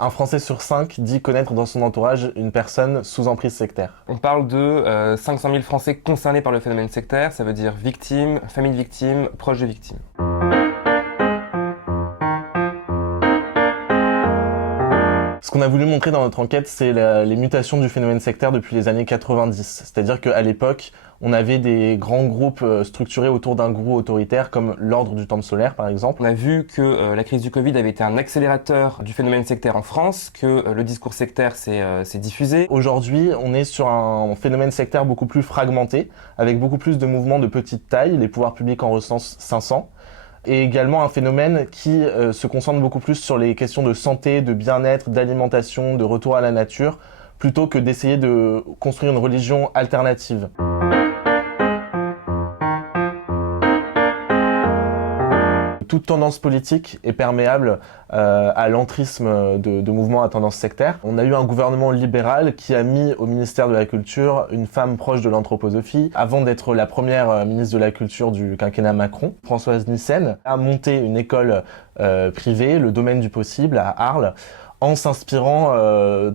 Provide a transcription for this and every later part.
Un Français sur 5 dit connaître dans son entourage une personne sous emprise sectaire. On parle de 500 000 Français concernés par le phénomène sectaire, ça veut dire victimes, familles de victimes, proches de victimes. Ce qu'on a voulu montrer dans notre enquête, c'est les mutations du phénomène sectaire depuis les années 90. C'est-à-dire qu'à l'époque, on avait des grands groupes structurés autour d'un gourou autoritaire, comme l'Ordre du Temple solaire par exemple. On a vu que la crise du Covid avait été un accélérateur du phénomène sectaire en France, que le discours sectaire s'est diffusé. Aujourd'hui, on est sur un phénomène sectaire beaucoup plus fragmenté, avec beaucoup plus de mouvements de petite taille. Les pouvoirs publics en recensent 500. Et également un phénomène qui se concentre beaucoup plus sur les questions de santé, de bien-être, d'alimentation, de retour à la nature, plutôt que d'essayer de construire une religion alternative. Toute tendance politique est perméable à l'entrisme de mouvements à tendance sectaire. On a eu un gouvernement libéral qui a mis au ministère de la Culture une femme proche de l'anthroposophie. Avant d'être la première ministre de la Culture du quinquennat Macron, Françoise Nyssen a monté une école privée, le Domaine du possible, à Arles, en s'inspirant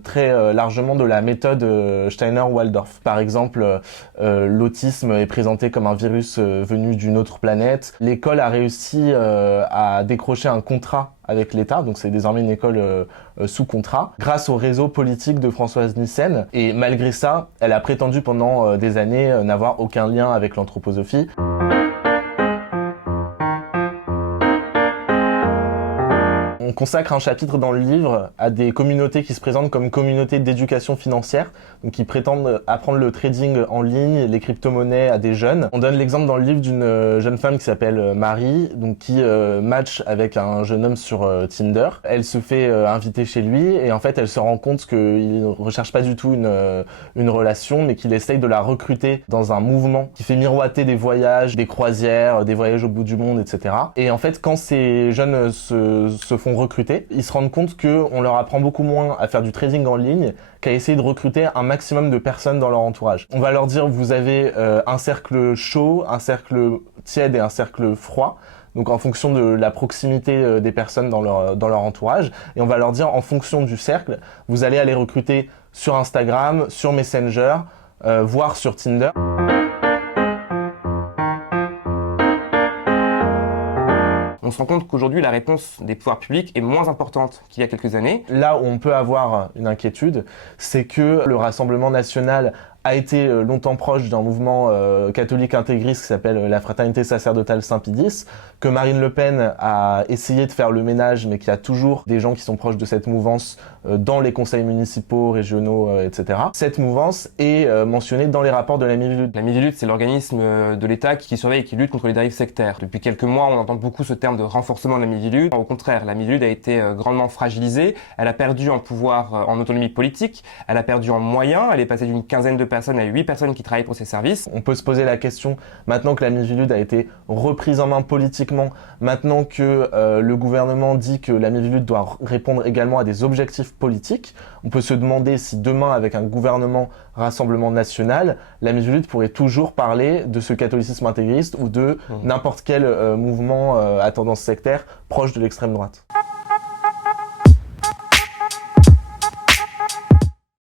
très largement de la méthode Steiner-Waldorf. Par exemple, l'autisme est présenté comme un virus venu d'une autre planète. L'école a réussi à décrocher un contrat avec l'État, donc c'est désormais une école sous contrat, grâce au réseau politique de Françoise Nyssen. Et malgré ça, elle a prétendu pendant des années n'avoir aucun lien avec l'anthroposophie. On consacre un chapitre dans le livre à des communautés qui se présentent comme communautés d'éducation financière, donc qui prétendent apprendre le trading en ligne, les crypto-monnaies à des jeunes. On donne l'exemple dans le livre d'une jeune femme qui s'appelle Marie, donc qui match avec un jeune homme sur Tinder. Elle se fait inviter chez lui et en fait elle se rend compte qu'il ne recherche pas du tout une relation, mais qu'il essaye de la recruter dans un mouvement qui fait miroiter des voyages, des croisières, des voyages au bout du monde, etc. Et en fait quand ces jeunes se font recruter, ils se rendent compte qu'on leur apprend beaucoup moins à faire du trading en ligne qu'à essayer de recruter un maximum de personnes dans leur entourage. On va leur dire vous avez un cercle chaud, un cercle tiède et un cercle froid. Donc en fonction de la proximité des personnes dans leur entourage. Et on va leur dire en fonction du cercle, vous allez aller recruter sur Instagram, sur Messenger, voire sur Tinder. On se rend compte qu'aujourd'hui, la réponse des pouvoirs publics est moins importante qu'il y a quelques années. Là où on peut avoir une inquiétude, c'est que le Rassemblement national a été longtemps proche d'un mouvement catholique intégriste qui s'appelle la Fraternité sacerdotale Saint-Pie-X, que Marine Le Pen a essayé de faire le ménage, mais qu'il y a toujours des gens qui sont proches de cette mouvance dans les conseils municipaux, régionaux, etc. Cette mouvance est mentionnée dans les rapports de la Miviludes. La Miviludes, c'est l'organisme de l'État qui surveille et qui lutte contre les dérives sectaires. Depuis quelques mois, on entend beaucoup ce terme de renforcement de la Miviludes. Au contraire, la Miviludes a été grandement fragilisée. Elle a perdu en pouvoir, en autonomie politique. Elle a perdu en moyens. Elle est passée d'une quinzaine de personnes à 8 personnes qui travaillent pour ses services. On peut se poser la question, maintenant que la Miviludes a été reprise en main politiquement, maintenant que le gouvernement dit que la Miviludes doit répondre également à des objectifs politiques, on peut se demander si demain, avec un gouvernement Rassemblement national, la Miviludes pourrait toujours parler de ce catholicisme intégriste ou de n'importe quel mouvement à tendance sectaire proche de l'extrême droite.